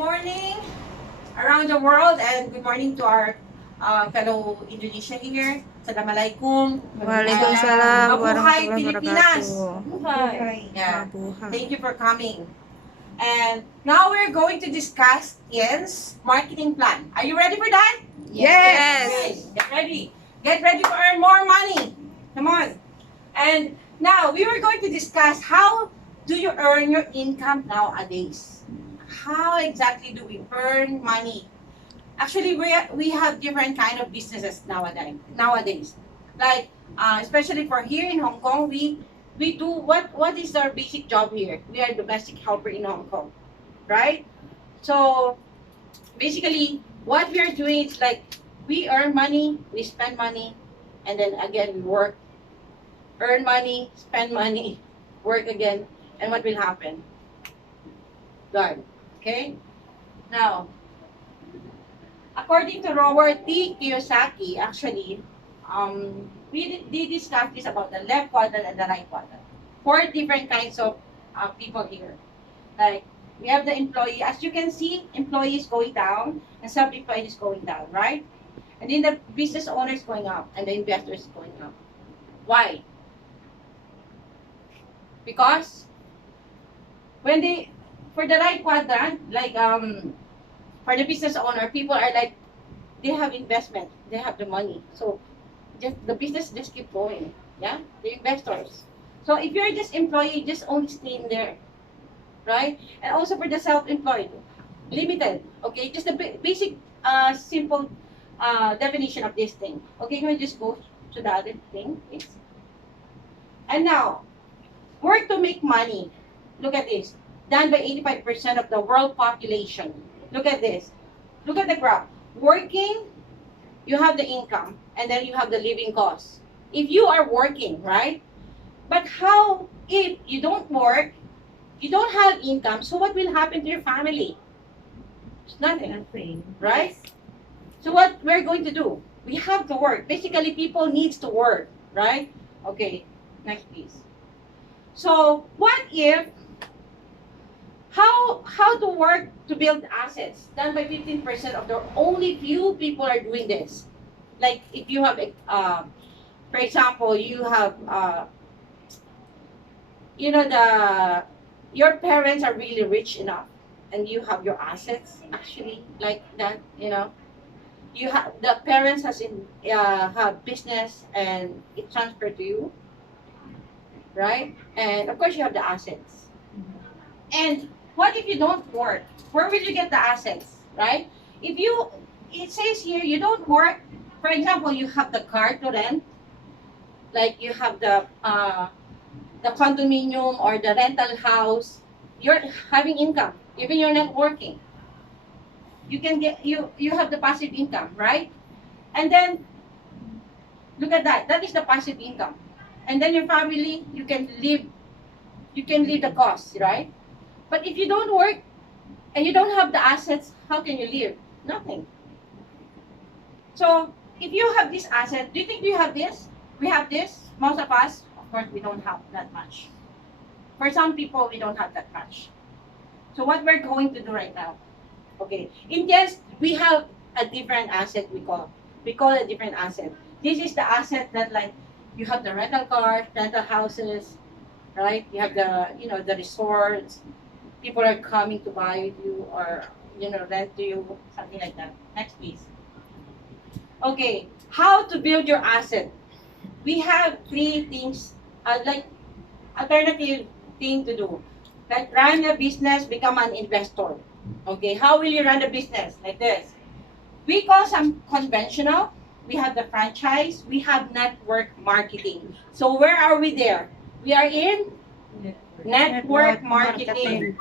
morning around the world and good morning to our fellow Indonesia here. Assalamualaikum. Waalaikumsalam Mabuhay warahmatullahi Pilipinas. wabarakatuh. Mabuhay. Yeah. Mabuhay. Thank you for coming. And now we're going to discuss Tien's marketing plan. Are you ready for that? Yes. Okay, get ready. Get ready to earn more money. Come on. And now we were going to discuss how do you earn your income nowadays? How exactly do we earn money? Actually, we have different kind of businesses nowadays. Like, especially for here in Hong Kong, we do, what is our basic job here? We are domestic helper in Hong Kong, right? So, basically, what we are doing is like, we earn money, we spend money, and then again, we work. Earn money, spend money, work again, and what will happen? Done. Okay? Now, according to Robert T. Kiyosaki, actually, they discussed this about the left quadrant and the right quadrant. 4 different kinds of people here. Like, we have the employee. As you can see, employees going down and self-employed is going down, right? And then the business owner is going up and the investor is going up. Why? Because when for the right quadrant, like for the business owner, people are like, they have investment, they have the money, so just the business just keep going. Yeah, the investors. So if you're just employee, just only stay in there, right? And also for the self-employed, limited. Okay, just a basic, simple definition of this thing. Okay, can we just go to the other thing, please? And now, work to make money. Look at this. Done by 85% of the world population. Look at this. Look at the graph. Working, you have the income, and then you have the living costs. If you are working, right? But how if you don't work, you don't have income, so what will happen to your family? It's nothing, right? So what we're going to do? We have to work. Basically, people needs to work, right? Okay, next please. So what if, how to work to build assets done by 15% of the only few people are doing this. Like if you have, for example, you have, your parents are really rich enough and you have your assets actually like that, you have, the parents have business and it transferred to you, right? And of course you have the assets. And what if you don't work? Where will you get the assets, right? It says here you don't work, for example, you have the car to rent, like you have the condominium or the rental house, you're having income, even you're not working. You can get, you have the passive income, right? And then, look at that, that is the passive income. And then your family, you can live the costs, right? But if you don't work and you don't have the assets, how can you live? Nothing. So if you have this asset, do you think you have this? We have this. Most of us, of course, we don't have that much. For some people, we don't have that much. So what we're going to do right now? Okay. In Tiens, we have a different asset we call a different asset. This is the asset that, like, you have the rental cars, rental houses, right? You have the resorts. People are coming to buy with you or, rent to you, something like that. Next, please. Okay, how to build your asset. We have 3 things, like alternative thing to do. Like run a business, become an investor. Okay, how will you run a business? Like this. We call some conventional. We have the franchise. We have network marketing. So where are we there? We are in network marketing.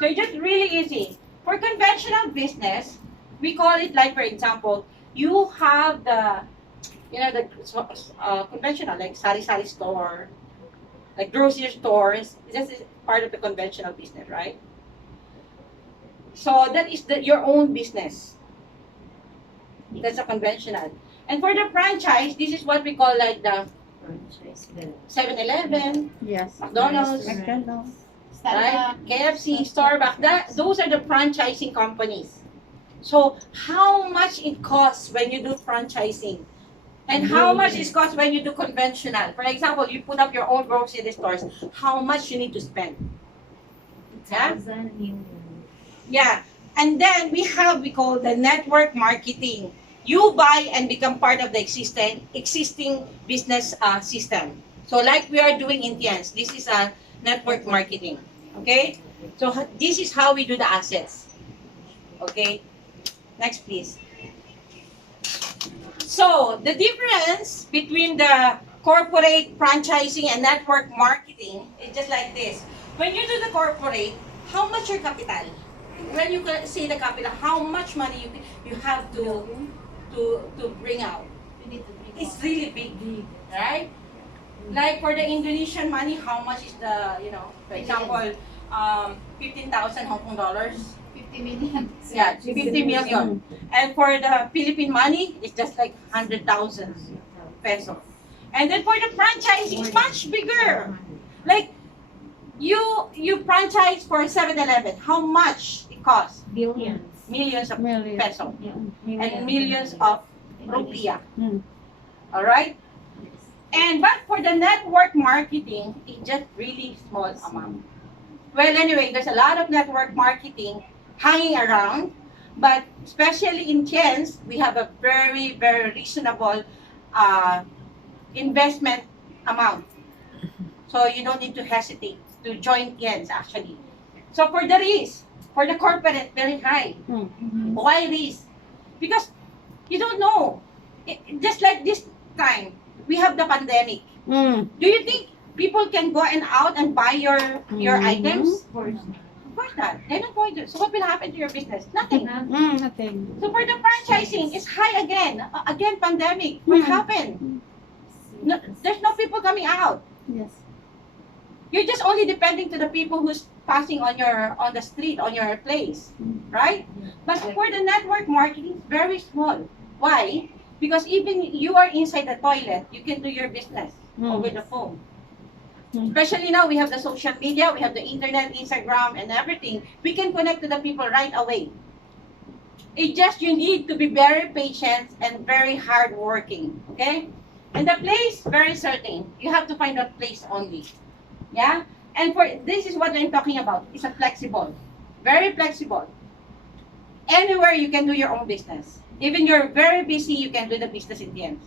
So it's just really easy. For conventional business, we call it like, for example, you have the conventional, like sari-sari store, like grocery stores. This is part of the conventional business, right? So that is your own business. That's a conventional. And for the franchise, this is what we call like the 7-Eleven, Yes. McDonald's, McDonald's. right? KFC, Starbucks, those are the franchising companies. So how much it costs when you do franchising? And how much it costs when you do conventional? For example, you put up your own grocery stores, how much you need to spend? Yeah? Yeah. And then we call the network marketing. You buy and become part of the existing business system. So like we are doing in Tiens, this is a network marketing. Okay? So this is how we do the assets. Okay? Next, please. So the difference between the corporate franchising and network marketing is just like this. When you do the corporate, how much your capital? When you say the capital, how much money you have to bring out? It's really big, right? Like for the Indonesian money, how much is the, for example, 15,000 Hong Kong dollars? 50 million. Yeah, 50 million. And for the Philippine money, it's just like 100,000 pesos. And then for the franchising, it's much bigger. Like you franchise for 7-Eleven, how much it costs? Billions. Millions of pesos and millions Millions. of rupiah. All right? But for the network marketing, it's just really small amount. Well, anyway, there's a lot of network marketing hanging around, but especially in Tiens, we have a very, very reasonable investment amount. So you don't need to hesitate to join Tiens actually. So for the risk, for the corporate, very high. Why risk? Because you don't know. Just like this time, we have the pandemic. Do you think people can go and out and buy your items? Of course not. They're not going to. So what will happen to your business? Nothing. Nothing. So for the franchising, it's high again. Again, pandemic. What happened? No, there's no people coming out. Yes. You're just only depending to the people who's passing on the street, on your place, right? But for the network marketing, it's very small. Why? Because even you are inside the toilet, you can do your business over the phone. Especially now, we have the social media, we have the internet, Instagram, and everything. We can connect to the people right away. It just you need to be very patient and very hardworking, okay? And the place, very certain. You have to find that place only. Yeah? And for this is what I'm talking about. It's a flexible. Very flexible. Anywhere you can do your own business. Even you're very busy, you can do the business in the end.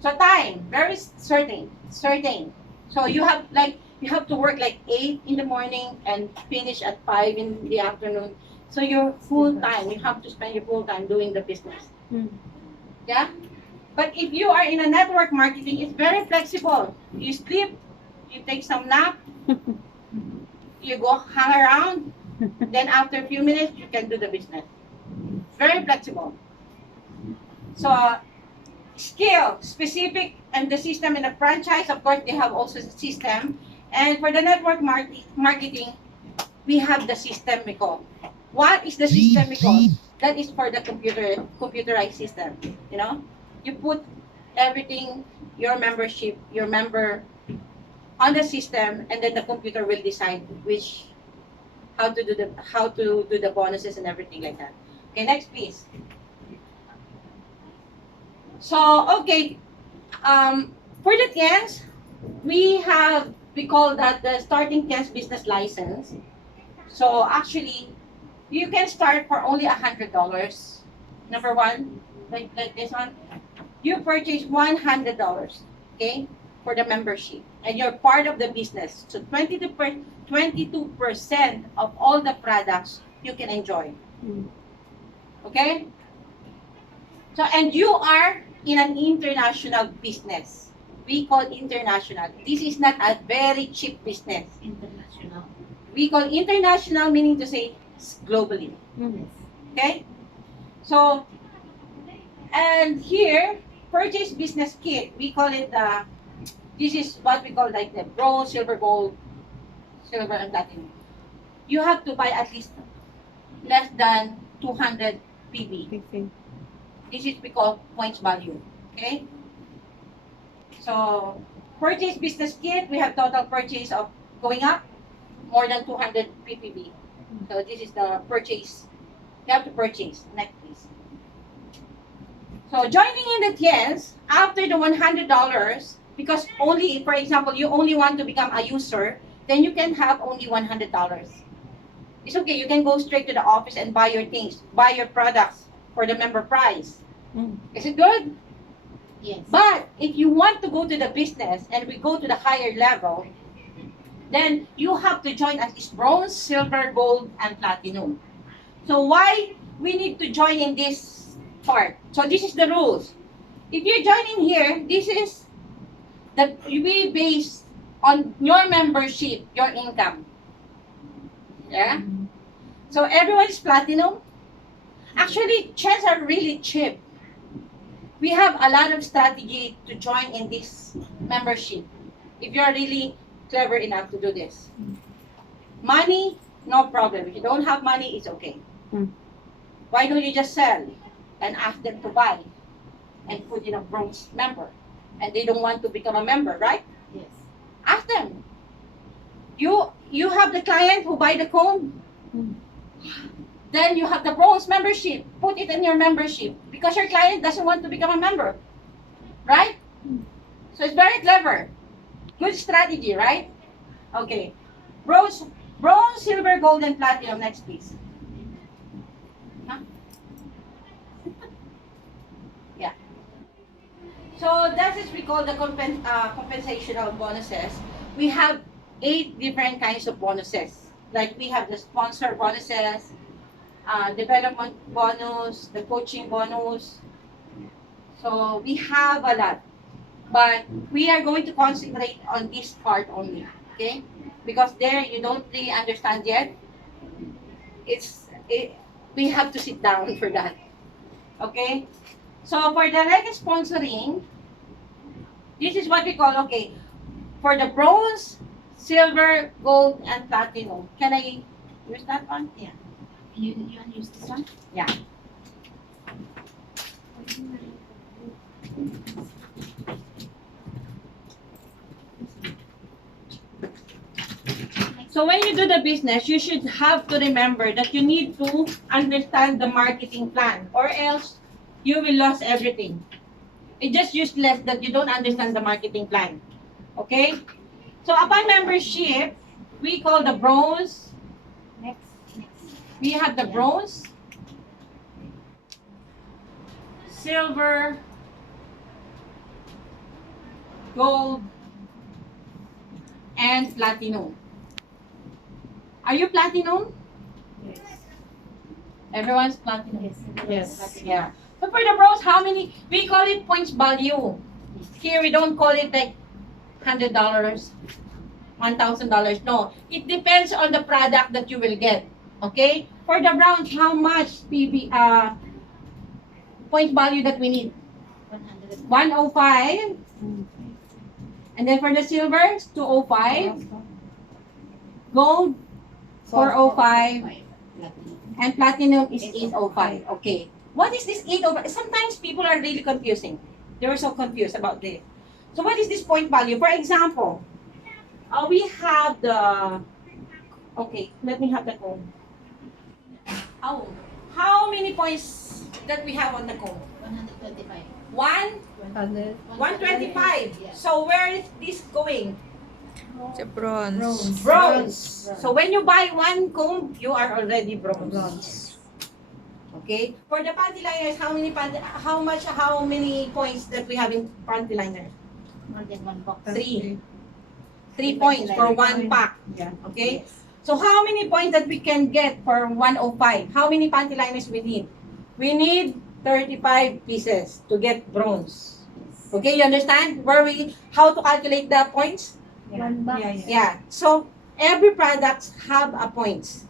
So time, very certain. So you have to work like 8 in the morning and finish at 5 in the afternoon. So you're full time. You have to spend your full time doing the business. Yeah? But if you are in a network marketing, it's very flexible. You sleep, you take some nap, you go hang around, then after a few minutes, you can do the business. Very flexible. So, skill, specific, and the system in the franchise, of course, they have also the system. And for the network marketing, we have the system we call. What is the system we call? That is for the computerized system. You put everything, your membership, your member on the system, and then the computer will decide how to do the bonuses and everything like that. Okay, next please. So okay, for the Tiens, we call that the starting Tiens business license. So actually, you can start for only $100. Number one, like this one, you purchase $100, okay, for the membership, and you're part of the business. So 22% of all the products you can enjoy. Okay? So, and you are in an international business. We call international. This is not a very cheap business. International. We call international meaning to say globally. Okay? So, and here, purchase business kit. We call it this is what we call like the bronze, silver, gold, silver, and platinum. You have to buy at least less than 200 PB. This is we call points value. Okay? So, purchase business kit, we have total purchase of going up more than 200 ppb. So this is the purchase. You have to purchase. Next, please. So joining in the Tiens after the $100, because only, for example, you only want to become a user, then you can have only $100. It's okay. You can go straight to the office and buy your things, buy your products for the member price. Is it good? Yes. But if you want to go to the business and we go to the higher level, then you have to join at least bronze, silver, gold, and platinum. So why we need to join in this part? So this is the rules. If you're joining here, this is the we base on your membership, your income. Yeah? So everyone is platinum. Actually, chairs are really cheap. We have a lot of strategy to join in this membership. If you're really clever enough to do this. Money, no problem. If you don't have money, it's okay. Why don't you just sell and ask them to buy and put in a bronze member? And they don't want to become a member, right? Yes. Ask them. You have the client who buy the comb. Then you have the bronze membership. Put it in your membership because your client doesn't want to become a member, right? So it's very clever. Good strategy, right? Okay. Bronze, silver, gold, and platinum. Next, please. Huh? Yeah. So that is we call the compensational bonuses. We have 8 different kinds of bonuses. Like we have the sponsor bonuses, development bonus, the coaching bonus. So we have a lot. But we are going to concentrate on this part only, okay? Because there you don't really understand yet. We have to sit down for that, okay? So for direct sponsoring, this is what we call, okay, for the bronze, silver, gold, and platinum. Can I use that one? Yeah. You want to use this one? Yeah. So when you do the business, you should have to remember that you need to understand the marketing plan or else you will lose everything. It's just useless that you don't understand the marketing plan. Okay? So upon membership, we call the bronze. Next. We have the bronze, silver, gold, and platinum. Are you platinum? Yes. Everyone's platinum. Yes. Yeah. So for the bronze, how many? We call it points value. Here we don't call it like $100, $1,000. No, it depends on the product that you will get. Okay. For the bronze, how much point value that we need? 100. 105. And then for the silver, it's 205. Gold, 405. And platinum is 805. Okay. What is this 805? Sometimes people are really confusing. They were so confused about this. So what is this point value? For example, we have the... Okay, let me have the code. Oh, how many points that we have on the code? 125. 125. Yeah. So where is this going? It's a bronze. Bronze. So when you buy one comb, you are already bronze. Okay. For the panty liners, how many points that we have in panty liner? More than 1 box. 3. 3 points for one pack. Yeah. Okay. Yes. So how many points that we can get for 105? How many panty liners we need? We need 35 pieces to get bronze. Okay, you understand how to calculate the points? Yeah. 1 box. Yeah. So every product have a points.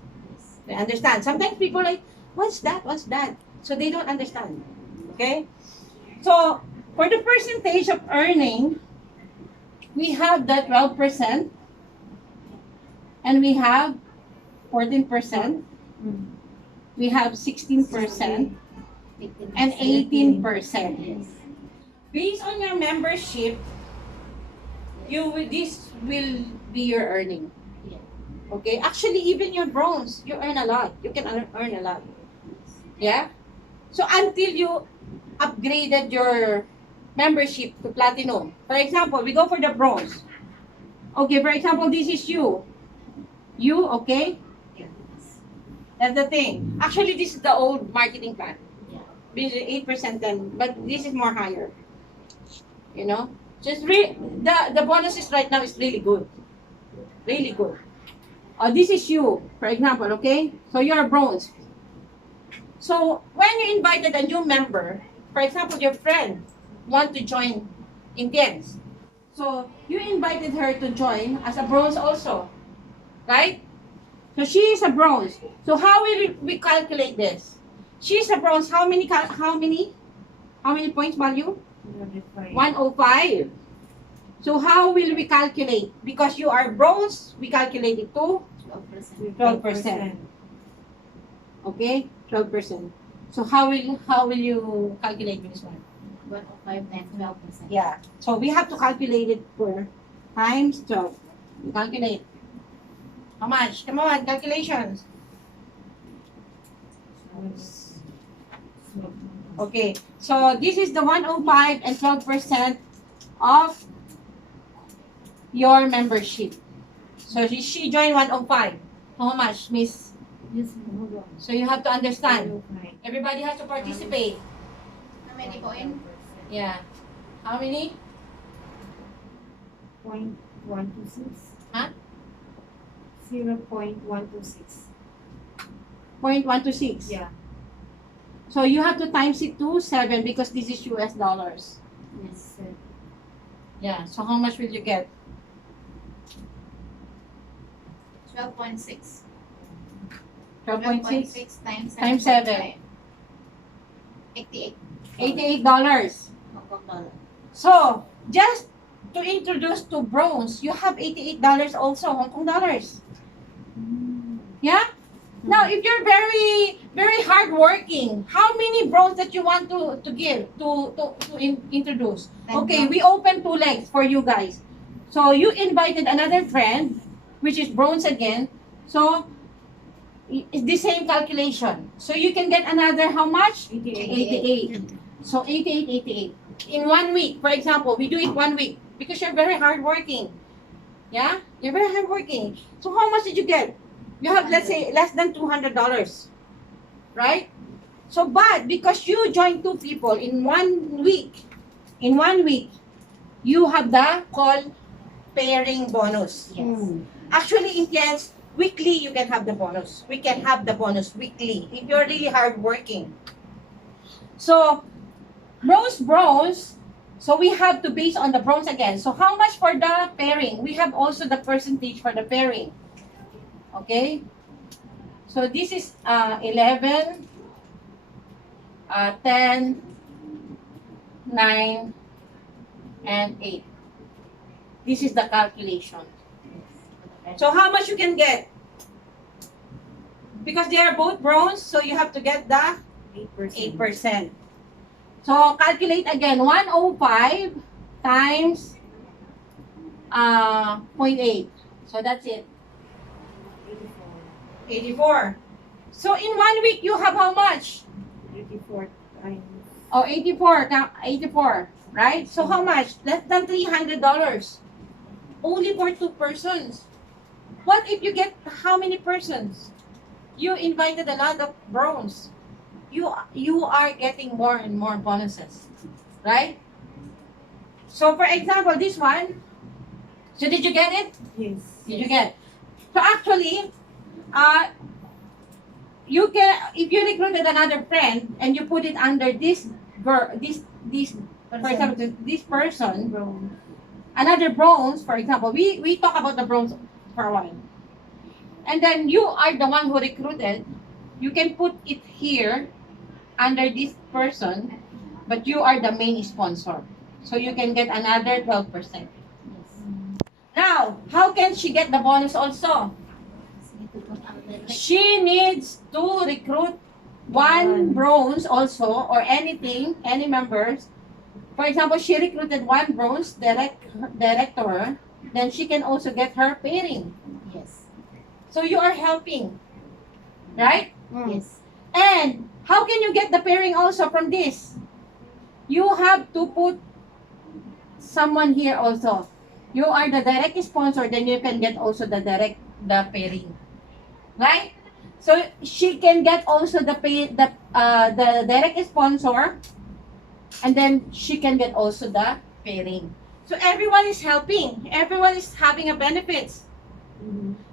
You understand? Sometimes people like, what's that? What's that? So they don't understand. Okay? So for the percentage of earning, we have the 12%, and we have 14%, we have 16%, and 18%. Yes. Based on your membership, this will be your earning. Yeah. Okay? Actually, even your bronze, you earn a lot. You can earn a lot. Yeah? So until you upgraded your membership to platinum. For example, we go for the bronze. Okay, for example, this is you. You, okay? That's the thing. Actually, this is the old marketing plan. Yeah. This is 8% then, but this is more higher. You know? Just the bonuses right now is really good. Really good. This is you, for example, okay? So you're bronze. So when you invited a new member, for example, your friend want to join in Tiens. So you invited her to join as a bronze also, right? So she is a bronze. So how will we calculate this? She is a bronze. How many points value? 105. So how will we calculate? Because you are bronze, we calculate it to 12%. 12%. Okay? 12%. So how will you calculate this one? 105 times 12%. Yeah. So we have to calculate it for times 12. You calculate. How much? Come on, calculations. Okay. So this is the 105 and 12% of your membership. So she joined 105. How much, Miss? Yes, hold on. So you have to understand. Everybody has to participate. How many points? Yeah. How many? 0.126. Huh? 0.126. 0.126. Yeah. So you have to times it to 7 because this is US dollars. Yes. Yeah. So how much will you get? 12.6. 12.6. times Times 7. 88 $88. Hong Kong dollar. So just to introduce to bronze, you have $88 also, Hong Kong dollars. Yeah? Now, if you're very, very hardworking, how many bronze that you want to give, introduce? Okay, we open 2 legs for you guys. So, you invited another friend, which is bronze again. So, it's the same calculation. So, you can get another how much? 88. So, 88. In 1 week, for example, we do it 1 week because you're very hardworking. Yeah? You're very hardworking. So, how much did you get? You have, let's say, less than $200, right? So, but because you joined 2 people in 1 week, you have the call pairing bonus. Yes. Actually, in Tiens, weekly you can have the bonus. We can have the bonus weekly if you're really hardworking. So, bronze. So, we have to base on the bronze again. So, how much for the pairing? We have also the percentage for the pairing. Okay, so this is 11, 10, 9, and 8. This is the calculation. So how much you can get? Because they are both bronze, so you have to get the 8%. So calculate again, 105 times 0.8. So that's it. 84. So in 1 week, you have how much? 84 times. Oh, 84, right? So how much? Less than $300. Only for 2 persons. What if you get how many persons? You invited a lot of bronze. You are getting more and more bonuses, right? So for example, this one. So did you get it? Yes. Did you get? So actually, you can, if you recruited another friend and you put it under this girl, for example, this person, another bronze, for example, we talk about the bronze for a while, and then you are the one who recruited. You can put it here under this person, but you are the main sponsor, so you can get another 12%. Now, how can she get the bonus also? She needs to recruit 1 bronze also, or anything, any members. For example, she recruited 1 bronze director, then she can also get her pairing. Yes. So you are helping. Right? Yes. And how can you get the pairing also from this? You have to put someone here also. You are the direct sponsor, then you can get also the pairing. Right? So she can get also the direct sponsor, and then she can get also the pairing. So everyone is helping. Everyone is having a benefits.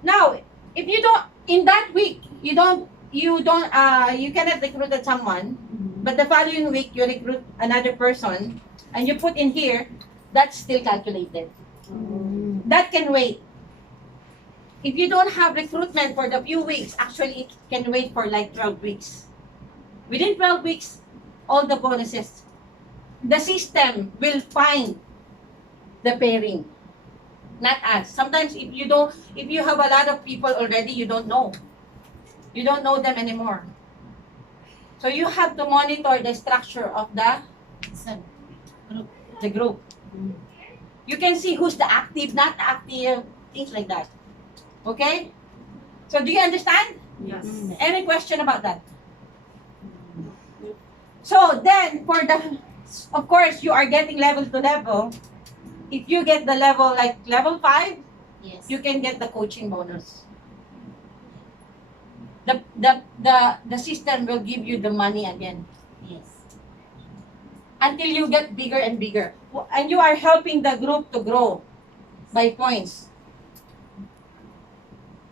Now, if you don't in that week, you cannot recruit someone, but the following week you recruit another person and you put in here, that's still calculated. That can wait. If you don't have recruitment for the few weeks, actually it can wait for like 12 weeks. Within 12 weeks, all the bonuses, the system will find the pairing, not us. Sometimes if you have a lot of people already, you don't know them anymore. So you have to monitor the structure of So, the group. You can see who's the active, not active, things like that. Okay? So do you understand? Yes. Any question about that? So then, of course, you are getting level to level. If you get the level, like level 5, yes. you can get the coaching bonus. The system will give you the money again Yes. until you get bigger and bigger. And you are helping the group to grow by points.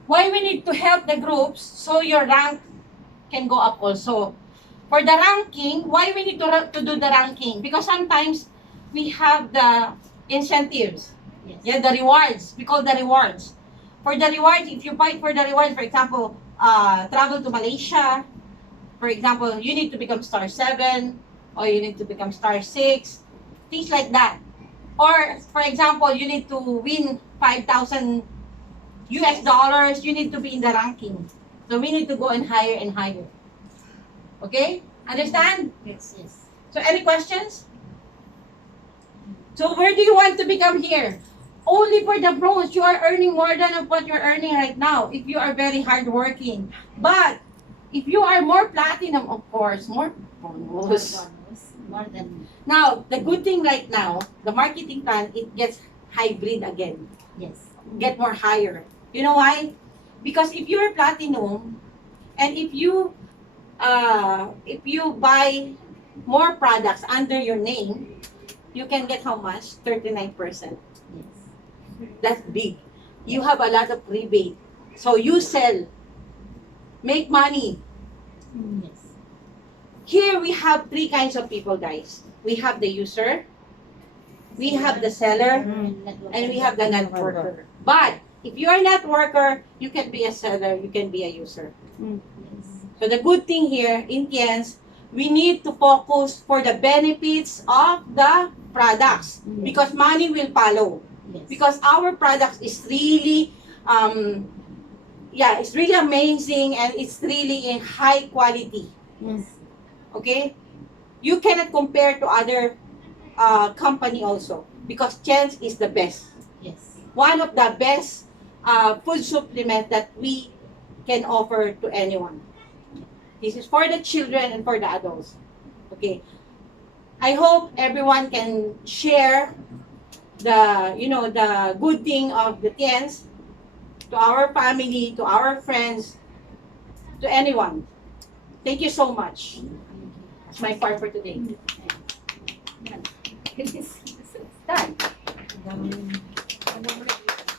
Why we need to help the groups so your rank can go up also. For the ranking, why we need to do the ranking? Because sometimes we have the incentives. Yes. Yeah, the rewards. We call the rewards. For the rewards, if you buy for the rewards, for example, travel to Malaysia, for example, you need to become star 7, or you need to become star 6, things like that. Or, for example, you need to win 5,000 US dollars, you need to be in the ranking. So we need to go and higher and higher. Okay? Understand? Yes. Yes. So any questions? So where do you want to become here? Only for the bronze, you are earning more than what you're earning right now if you are very hardworking. But if you are more platinum, of course, more bonus. More than, Now, the good thing right now, the marketing plan, it gets hybrid again. yes. Get more higher. You know why? Because if you're platinum, and if you buy more products under your name, you can get how much? 39%. Yes. That's big. You have a lot of rebate. So you sell, make money. Yes. Here we have 3 kinds of people, guys. We have the user, we have the seller, and we have the networker. But if you are a networker, you can be a seller, you can be a user. Yes. So the good thing here in Tiens, we need to focus for the benefits of the products because money will follow. Yes. Because our products is really, it's really amazing and it's really in high quality. Yes. Okay? You cannot compare to other company also because Tiens is the best. Yes. One of the best food supplement that we can offer to anyone. This is for the children and for the adults. Okay. I hope everyone can share the good thing of the Tiens to our family, to our friends, to anyone. Thank you so much. That's my part for today. Done.